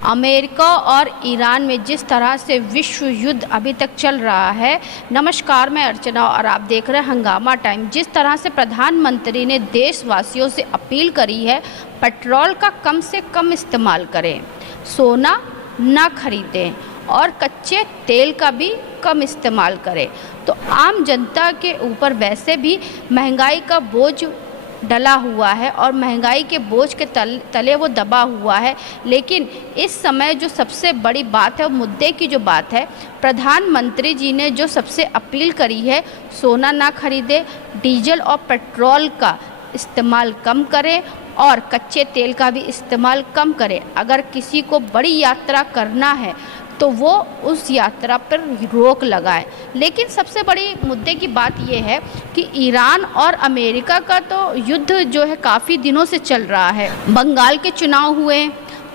America और Iran में जिस तरह से विश्व युद्ध अभी तक चल रहा है। नमस्कार, मैं अर्चना और आप देख रहे हैं हंगामा टाइम। जिस तरह से प्रधानमंत्री ने देशवासियों से अपील करी है, पेट्रोल का कम से कम इस्तेमाल करें, सोना ना खरीदें और कच्चे तेल का भी कम इस्तेमाल करें, तो आम जनता के ऊपर वैसे भी महंगाई का बोझ डला हुआ है और महंगाई के बोझ के तले वो दबा हुआ है। लेकिन इस समय जो सबसे बड़ी बात है, मुद्दे की जो बात है, प्रधानमंत्री जी ने जो सबसे अपील करी है, सोना ना खरीदे, डीजल और पेट्रोल का इस्तेमाल कम करें और कच्चे तेल का भी इस्तेमाल कम करें। अगर किसी को बड़ी यात्रा करना है तो वो उस यात्रा पर रोक लगाए। लेकिन सबसे बड़ी मुद्दे की बात ये है कि ईरान और अमेरिका का तो युद्ध जो है काफ़ी दिनों से चल रहा है। बंगाल के चुनाव हुए,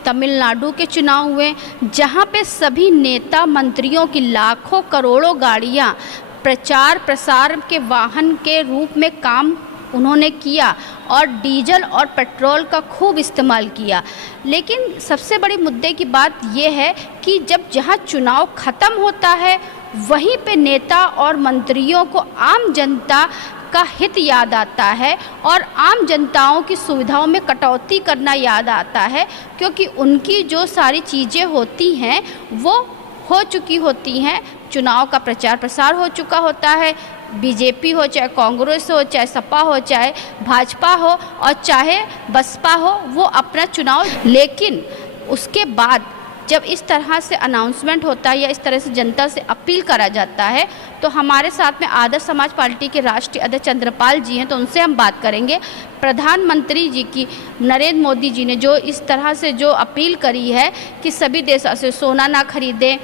तमिलनाडु के चुनाव हुए, जहाँ पे सभी नेता मंत्रियों की लाखों करोड़ों गाड़ियाँ प्रचार प्रसार के वाहन के रूप में काम उन्होंने किया और डीजल और पेट्रोल का खूब इस्तेमाल किया। लेकिन सबसे बड़ी मुद्दे की बात यह है कि जब जहां चुनाव ख़त्म होता है, वहीं पे नेता और मंत्रियों को आम जनता का हित याद आता है और आम जनताओं की सुविधाओं में कटौती करना याद आता है, क्योंकि उनकी जो सारी चीज़ें होती हैं वो हो चुकी होती हैं। चुनाव का प्रचार प्रसार हो चुका होता है, बीजेपी हो, चाहे कांग्रेस हो, चाहे सपा हो, चाहे भाजपा हो और चाहे बसपा हो, वो अपना चुनाव। लेकिन उसके बाद जब इस तरह से अनाउंसमेंट होता है या इस तरह से जनता से अपील करा जाता है, तो हमारे साथ में आदर्श समाज पार्टी के राष्ट्रीय अध्यक्ष चंद्रपाल जी हैं, तो उनसे हम बात करेंगे। प्रधानमंत्री जी की, नरेंद्र मोदी जी ने जो इस तरह से जो अपील करी है कि सभी देशों से सोना ना खरीदें,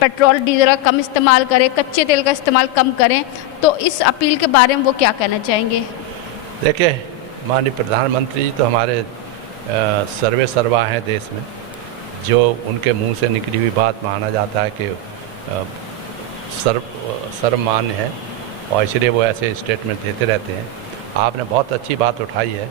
पेट्रोल डीजल का कम इस्तेमाल करें, कच्चे तेल का इस्तेमाल कम करें, तो इस अपील के बारे में वो क्या कहना चाहेंगे? देखिए, माननीय प्रधानमंत्री जी तो हमारे सर्वे सर्वा हैं देश में। जो उनके मुंह से निकली हुई बात माना जाता है कि सर्वमान्य है और इसलिए वो ऐसे स्टेटमेंट देते रहते हैं। आपने बहुत अच्छी बात उठाई है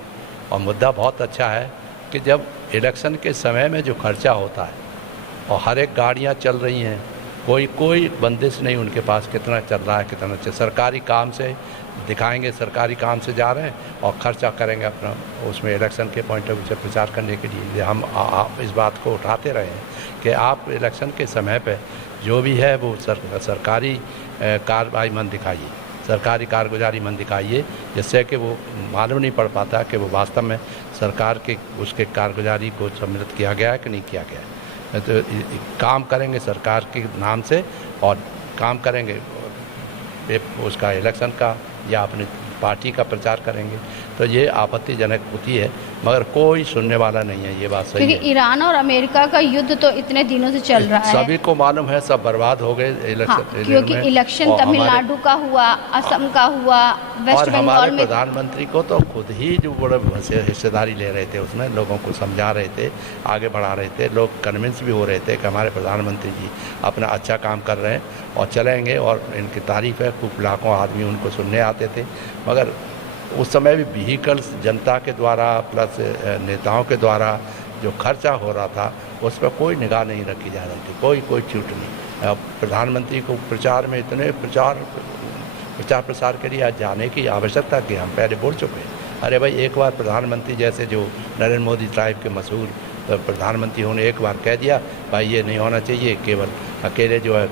और मुद्दा बहुत अच्छा है कि जब इलेक्शन के समय में जो खर्चा होता है और हर एक गाड़ियाँ चल रही हैं, कोई बंदिश नहीं उनके पास कितना चल रहा है, कितना सरकारी काम से दिखाएंगे, सरकारी काम से जा रहे हैं और खर्चा करेंगे अपना उसमें इलेक्शन के पॉइंट ऑफ व्यू से प्रचार करने के लिए। हम आप इस बात को उठाते रहे हैं कि आप इलेक्शन के समय पे जो भी है वो सरकारी कार्रवाई मन दिखाइए, सरकारी कारगुजारी मन दिखाइए, जिससे कि वो मालूम नहीं पड़ पाता कि वो वास्तव में सरकार के उसके कारगुजारी को सम्मिलित किया गया है कि नहीं किया गया है। तो काम करेंगे सरकार के नाम से और काम करेंगे उसका इलेक्शन का या अपनी पार्टी का प्रचार करेंगे, तो ये आपत्तिजनक होती है, मगर कोई सुनने वाला नहीं है। ये बात सही है, क्योंकि ईरान और अमेरिका का युद्ध तो इतने दिनों से चल रहा है, सभी को मालूम है, सब बर्बाद हो गए इलेक्शन। हाँ, क्योंकि इलेक्शन तमिलनाडु का हुआ, असम का हुआ, वेस्ट बंगाल में। प्रधानमंत्री को तो खुद ही जो बड़े हिस्सेदारी ले रहे थे, उसमें लोगों को समझा रहे थे, आगे बढ़ा रहे थे, लोग कन्विंस भी हो रहे थे कि हमारे प्रधानमंत्री जी अपना अच्छा काम कर रहे हैं और चलेंगे, और इनकी तारीफ है, खूब लाखों आदमी उनको सुनने आते थे। मगर उस समय भी व्हीकल्स जनता के द्वारा प्लस नेताओं के द्वारा जो खर्चा हो रहा था, उस पर कोई निगाह नहीं रखी जा रही थी, कोई छूट नहीं। प्रधानमंत्री को प्रचार में इतने प्रचार प्रसार के लिए आज जाने की आवश्यकता कि हम पहले बोल चुके हैं। अरे भाई, एक बार प्रधानमंत्री जैसे जो नरेंद्र मोदी टाइप के मशहूर प्रधानमंत्री होने एक बार कह दिया, भाई ये नहीं होना चाहिए, केवल अकेले जो है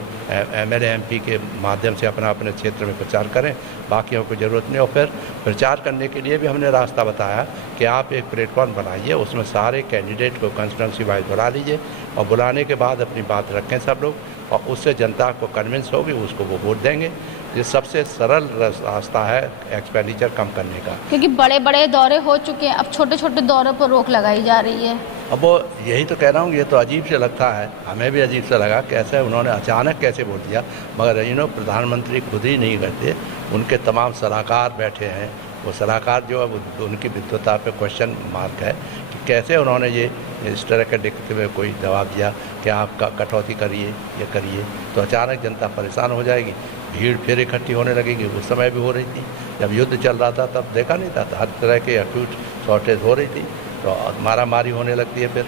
एमएलए एमपी के माध्यम से अपने क्षेत्र में प्रचार करें, बाकियों को ज़रूरत नहीं। और फिर प्रचार करने के लिए भी हमने रास्ता बताया कि आप एक प्लेटफॉर्म बनाइए, उसमें सारे कैंडिडेट को कंस्टिट्यूंसी वाइज बुला लीजिए और बुलाने के बाद अपनी बात रखें सब लोग, और उससे जनता को कन्विंस होगी, उसको वो वोट देंगे। ये सबसे सरल रास्ता है एक्सपेंडिचर कम करने का, क्योंकि बड़े बड़े दौरे हो चुके हैं, अब छोटे छोटे दौरों पर रोक लगाई जा रही है। अब वो यही तो कह रहा हूँ, ये तो अजीब से लगता है, हमें भी अजीब से लगा कैसे उन्होंने अचानक कैसे बोल दिया। मगर प्रधानमंत्री खुद ही नहीं करते, उनके तमाम सलाहकार बैठे हैं, वो सलाहकार जो है उनकी विद्वता पे क्वेश्चन मार्क है कि कैसे उन्होंने ये इस तरह के देखते हुए कोई जवाब दिया कि आप कटौती करिए, ये करिए, तो अचानक जनता परेशान हो जाएगी, भीड़ फिर इकट्ठी होने लगेगी। उस समय भी हो रही थी, जब युद्ध चल रहा था तब देखा नहीं था, हर तरह के एक्यूट शॉर्टेज हो रही थी, तो मारा मारी होने लगती है फिर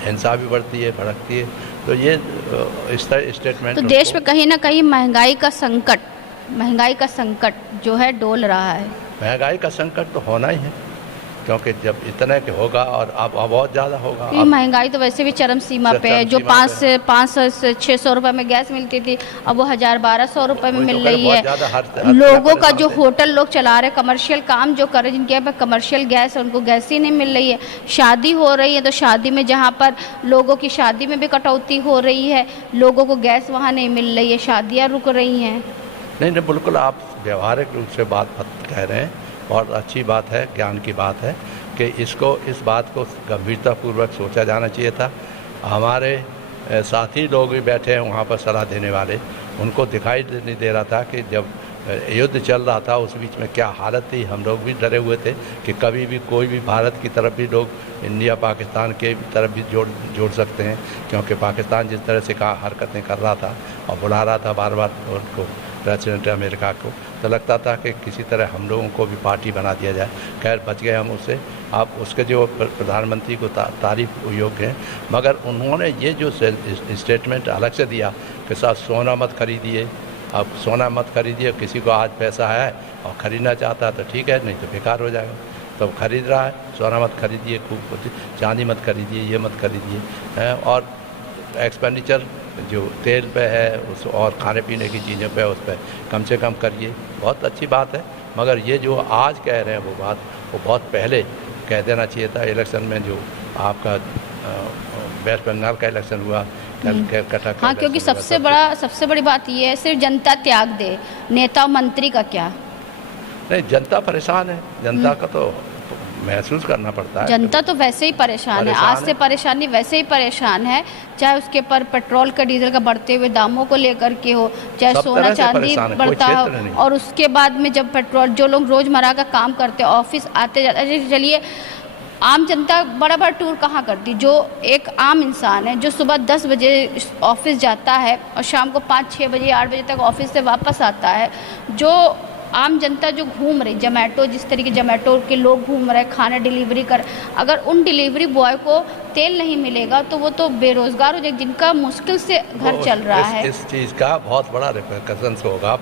हिंसा भी बढ़ती है, भड़कती है। तो ये इस तरह स्टेटमेंट तो देश में कहीं ना कहीं महंगाई का संकट जो है डोल रहा है। महंगाई का संकट तो होना ही है, क्योंकि जब इतना के होगा और अब बहुत ज़्यादा होगा। ये महंगाई तो वैसे भी चरम सीमा पे है। जो 500 से 600 रुपए में गैस मिलती थी, अब वो 1000-1200 रुपए में मिल रही है। लोगों का जो होटल लोग चला रहे, कमर्शियल काम जो कर रहे, जिनके यहाँ पे कमर्शियल गैस है, उनको गैस ही नहीं मिल रही है। शादी हो रही है तो शादी में, जहाँ पर लोगों की शादी में भी कटौती हो रही है, लोगों को गैस वहाँ नहीं मिल रही है, शादियाँ रुक रही हैं। नहीं, बिल्कुल आप व्यवहारिक रूप से बात कह रहे हैं, बहुत अच्छी बात है, ज्ञान की बात है कि इस बात को गंभीरतापूर्वक सोचा जाना चाहिए था। हमारे साथी लोग भी बैठे हैं वहाँ पर सलाह देने वाले, उनको दिखाई नहीं दे रहा था कि जब युद्ध चल रहा था उस बीच में क्या हालत थी। हम लोग भी डरे हुए थे कि कभी भी कोई भी भारत की तरफ भी लोग इंडिया पाकिस्तान के तरफ भी जोड़ सकते हैं, क्योंकि पाकिस्तान जिस तरह से हरकतें कर रहा था और बुला रहा था बार बार उनको, प्रेसिडेंट अमेरिका को, तो लगता था कि किसी तरह हम लोगों को भी पार्टी बना दिया जाए। खैर बच गए हम उससे। आप उसके जो प्रधानमंत्री को तारीफ योग्य हैं, मगर उन्होंने ये जो स्टेटमेंट अलग से दिया कि साथ सोना मत खरीदिए, अब सोना मत खरीदिए, किसी को आज पैसा है और ख़रीदना चाहता है तो ठीक है, नहीं तो बेकार हो जाएगा। तो खरीद रहा है, सोना मत खरीदिए, खूब चांदी मत खरीदिए, ये मत खरीदिए, और एक्सपेंडिचर जो तेल पे है उस और खाने पीने की चीज़ों पे उस पर कम से कम करिए। बहुत अच्छी बात है, मगर ये जो आज कह रहे हैं वो बात वो बहुत पहले कह देना चाहिए था। इलेक्शन में जो आपका वेस्ट बंगाल का इलेक्शन हुआ, कलकत्ता का, हाँ, क्योंकि सबसे बड़ी बात ये है, सिर्फ जनता त्याग दे, नेता मंत्री का क्या। नहीं, जनता परेशान है, जनता का तो महसूस करना पड़ता है। जनता तो वैसे ही परेशान है, आज से परेशानी वैसे ही परेशान है, चाहे उसके पर पेट्रोल का डीजल का बढ़ते हुए दामों को लेकर के हो, चाहे सोना चांदी बढ़ता हो, और उसके बाद में जब पेट्रोल, जो लोग रोजमर्रा का काम करते हैं, ऑफिस आते जाते, चलिए आम जनता बड़ा टूर कहाँ करती। जो एक आम इंसान है जो सुबह 10 बजे ऑफिस जाता है और शाम को 5-6 बजे 8 बजे तक ऑफिस से वापस आता है, जो आम जनता जो घूम रही, जोमेटो, जिस तरीके जोमेटो के लोग घूम रहे, खाना डिलीवरी कर, अगर उन डिलीवरी बॉय को तेल नहीं मिलेगा तो वो तो बेरोजगार हो जाएगा, जिनका मुश्किल से घर चल रहा है। इस चीज़ का बहुत बड़ा रिपरकशंस होगा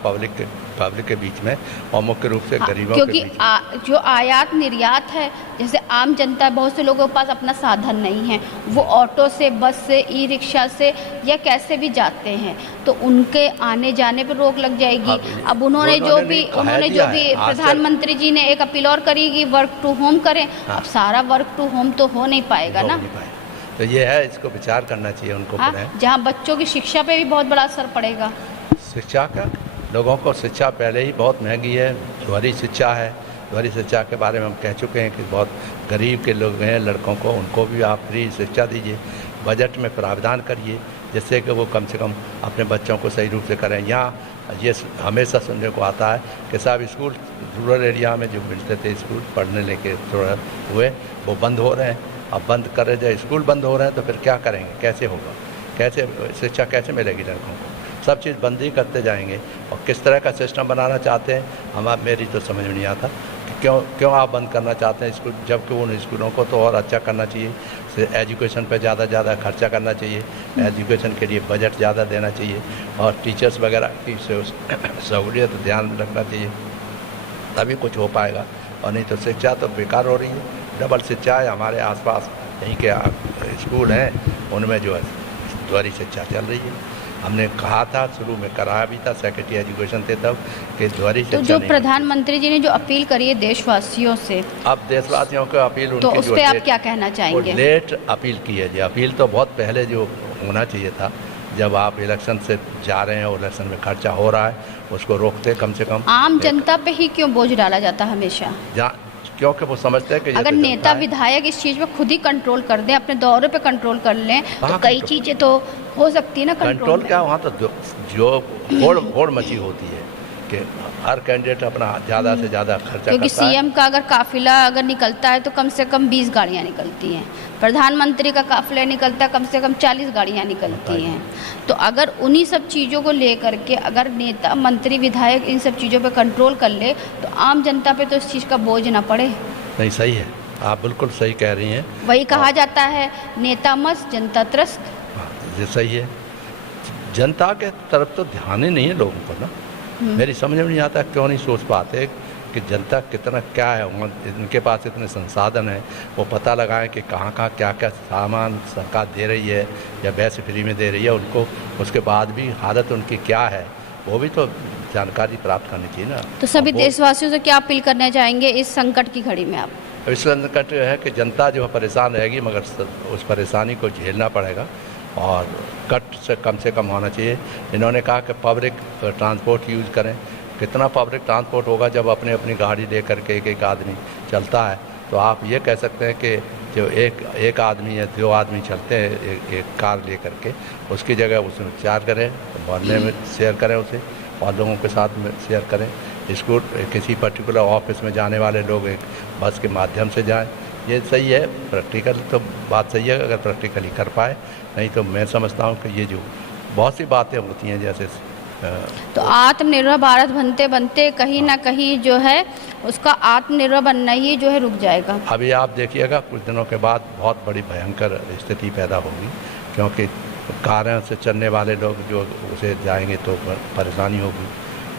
पब्लिक के बीच में, और मुख्य रूप से गरीबों के बीच में। जो आयात निर्यात है, जैसे आम जनता, बहुत से लोगों के पास अपना साधन नहीं है, वो ऑटो से, बस से, ई रिक्शा से या कैसे भी जाते हैं, तो उनके आने जाने पर रोक लग जाएगी। अब उन्होंने जो भी प्रधानमंत्री जी ने एक अपील और करी कि वर्क टू होम करें। अब सारा वर्क टू होम तो हो नहीं पाएगा ना, तो ये है, इसको विचार करना चाहिए उनको। जहाँ बच्चों की शिक्षा पे भी बहुत बड़ा असर पड़ेगा। शिक्षा का, लोगों को शिक्षा पहले ही बहुत महंगी है, द्वारी शिक्षा है। द्वारी शिक्षा के बारे में हम कह चुके हैं कि बहुत गरीब के लोग हैं, लड़कों को, उनको भी आप फ्री शिक्षा दीजिए, बजट में प्रावधान करिए, जिससे कि वो कम से कम अपने बच्चों को सही रूप से करें। यहाँ ये हमेशा सुनने को आता है कि साहब स्कूल रूरल एरिया में जो मिलते थे स्कूल पढ़ने लेके थोड़ा हुए, वो बंद हो रहे हैं। अब बंद कर रहे, जब स्कूल बंद हो रहे हैं तो फिर क्या करेंगे, कैसे होगा, कैसे शिक्षा कैसे मिलेगी लड़कों को। सब चीज़ बंद ही करते जाएंगे, और किस तरह का सिस्टम बनाना चाहते हैं मेरी तो समझ में नहीं आता कि क्यों आप बंद करना चाहते हैं स्कूल, जबकि उन स्कूलों को तो और अच्छा करना चाहिए। एजुकेशन पे ज़्यादा खर्चा करना चाहिए, एजुकेशन के लिए बजट ज़्यादा देना चाहिए, और टीचर्स वगैरह की सहूलियत ध्यान रखना चाहिए, तभी कुछ हो पाएगा। और नहीं तो शिक्षा तो बेकार हो रही है, डबल शिक्षा है। हमारे आसपास यहीं के स्कूल हैं, उनमें जो है द्वारी शिक्षा चल रही है। हमने कहा था, शुरू में कराया भी था, सेक्रेटरी एजुकेशन थे तब, कि द्वारी शिक्षा। तो जो प्रधानमंत्री जी ने जो अपील करी है देशवासियों से, अब देशवासियों को अपील, तो उस पर आप क्या कहना चाहेंगे? लेट अपील की है जी, अपील तो बहुत पहले जो होना चाहिए था, जब आप इलेक्शन से जा रहे हैं और इलेक्शन में खर्चा हो रहा है, उसको रोकते कम से कम। आम जनता पे ही क्यों बोझ डाला जाता हमेशा? क्योंकि वो समझते हैं कि अगर नेता विधायक इस चीज़ में खुद ही कंट्रोल कर दें, अपने दौरे पे कंट्रोल कर लें, तो कई चीज़ें तो हो सकती है ना। कंट्रोल क्या, वहाँ तो जो होड़ मची होती है कि हर कैंडिडेट अपना ज़्यादा से ज़्यादा खर्चा करता है। क्योंकि सीएम का अगर काफिला अगर निकलता है तो कम से कम 20 गाड़ियाँ निकलती हैं, प्रधानमंत्री का काफिला निकलता है कम से कम 40 गाड़ियाँ निकलती हैं। तो अगर उन्हीं सब चीज़ों को लेकर के अगर नेता, मंत्री, विधायक इन सब चीज़ों पे कंट्रोल कर ले, तो आम जनता पे तो इस चीज़ का बोझ ना पड़े। नहीं, सही है, आप बिल्कुल सही कह रही हैं। वही कहा जाता है, नेता मस्त जनता त्रस्त। ये सही है। जनता के तरफ तो ध्यान ही नहीं है लोगों को ना। मेरी समझ में नहीं आता क्यों नहीं सोच पाते कि जनता कितना क्या है, इनके पास इतने संसाधन हैं, वो पता लगाएं कि कहाँ कहाँ क्या क्या सामान सरकार दे रही है या वैसे फ्री में दे रही है उनको, उसके बाद भी हालत उनकी क्या है वो भी तो जानकारी प्राप्त करनी चाहिए ना। तो सभी देशवासियों से क्या अपील करना चाहेंगे इस संकट की घड़ी में आप? इस संकट है कि जनता जो है परेशान रहेगी, मगर उस परेशानी को झेलना पड़ेगा और कट से कम होना चाहिए। इन्होंने कहा कि पब्लिक ट्रांसपोर्ट यूज़ करें। कितना पब्लिक ट्रांसपोर्ट होगा जब अपने अपनी गाड़ी लेकर के एक आदमी चलता है। तो आप ये कह सकते हैं कि जो एक आदमी या 2 आदमी चलते हैं एक कार लेकर के, उसकी जगह उसमें 4 करें, मोहल्ले में शेयर करें उसे और लोगों के साथ में शेयर करें। इसको किसी पर्टिकुलर ऑफिस में जाने वाले लोग एक बस के माध्यम से जाएं। ये सही है, प्रैक्टिकल तो बात सही है अगर प्रैक्टिकली कर पाए, नहीं तो मैं समझता हूँ कि ये जो बहुत सी बातें होती हैं जैसे तो आत्मनिर्भर भारत बनते बनते कहीं ना कहीं जो है उसका आत्मनिर्भर बनना ही जो है रुक जाएगा। अभी आप देखिएगा कुछ दिनों के बाद बहुत बड़ी भयंकर स्थिति पैदा होगी, क्योंकि कारों से चलने वाले लोग जो उसे जाएंगे तो परेशानी होगी,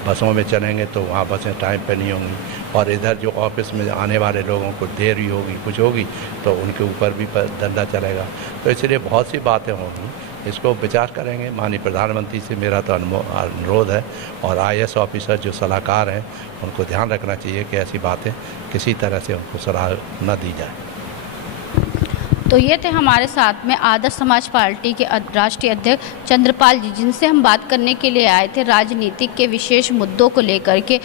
बसों में चलेंगे तो वहाँ बसें टाइम पे नहीं होंगी और इधर जो ऑफिस में आने वाले लोगों को देरी होगी कुछ होगी तो उनके ऊपर भी धंधा चलेगा। तो इसलिए बहुत सी बातें होंगी, इसको विचार करेंगे। माननीय प्रधानमंत्री से मेरा तो अनुरोध है और IAS ऑफिसर जो सलाहकार हैं उनको ध्यान रखना चाहिए कि ऐसी बातें किसी तरह से उनको सलाह न दी जाए। तो ये थे हमारे साथ में आदर्श समाज पार्टी के राष्ट्रीय अध्यक्ष चंद्रपाल जी, जिनसे हम बात करने के लिए आए थे राजनीतिक के विशेष मुद्दों को लेकर के।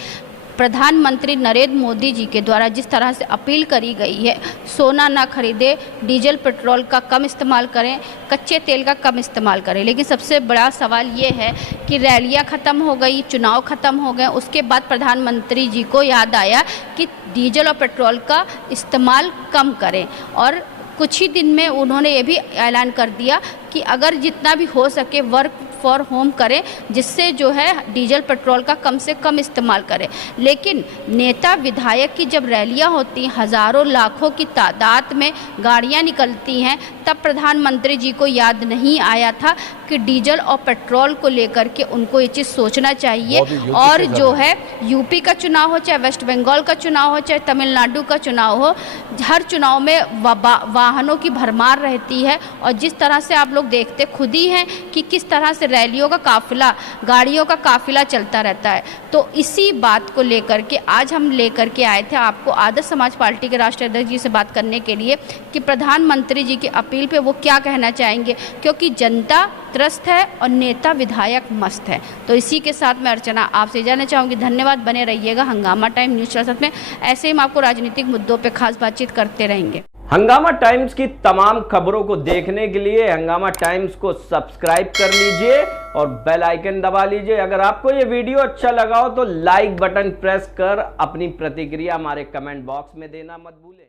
प्रधानमंत्री नरेंद्र मोदी जी के द्वारा जिस तरह से अपील करी गई है, सोना ना खरीदे, डीजल पेट्रोल का कम इस्तेमाल करें, कच्चे तेल का कम इस्तेमाल करें। लेकिन सबसे बड़ा सवाल ये है कि रैलियां ख़त्म हो गई, चुनाव ख़त्म हो गए, उसके बाद प्रधानमंत्री जी को याद आया कि डीजल और पेट्रोल का इस्तेमाल कम करें और कुछ ही दिन में उन्होंने ये भी ऐलान कर दिया कि अगर जितना भी हो सके वर्क फॉर होम करें, जिससे जो है डीजल पेट्रोल का कम से कम इस्तेमाल करें। लेकिन नेता विधायक की जब रैलियां होती हैं, हज़ारों लाखों की तादाद में गाड़ियां निकलती हैं, तब प्रधानमंत्री जी को याद नहीं आया था कि डीजल और पेट्रोल को लेकर के उनको ये चीज़ सोचना चाहिए। और जो है यूपी का चुनाव हो, चाहे वेस्ट बंगाल का चुनाव हो, चाहे तमिलनाडु का चुनाव हो, हर चुनाव में वाहनों की भरमार रहती है और जिस तरह से आप लोग देखते खुद ही हैं कि किस तरह से रैलियों का काफिला, गाड़ियों का काफिला चलता रहता है। तो इसी बात को लेकर के आज हम लेकर के आए थे आपको आदर्श समाज पार्टी के राष्ट्रीय अध्यक्ष जी से बात करने के लिए कि प्रधानमंत्री जी की अपील पे वो क्या कहना चाहेंगे, क्योंकि जनता त्रस्त है और नेता विधायक मस्त है। तो इसी के साथ मैं अर्चना आपसे जानना चाहूँगी। धन्यवाद, बने रहिएगा हंगामा टाइम न्यूज़ चैनल में। ऐसे ही हम आपको राजनीतिक मुद्दों पर खास बातचीत करते रहेंगे। हंगामा टाइम्स की तमाम खबरों को देखने के लिए हंगामा टाइम्स को सब्सक्राइब कर लीजिए और बेल आइकन दबा लीजिए। अगर आपको ये वीडियो अच्छा लगा हो तो लाइक बटन प्रेस कर अपनी प्रतिक्रिया हमारे कमेंट बॉक्स में देना मत भूलें।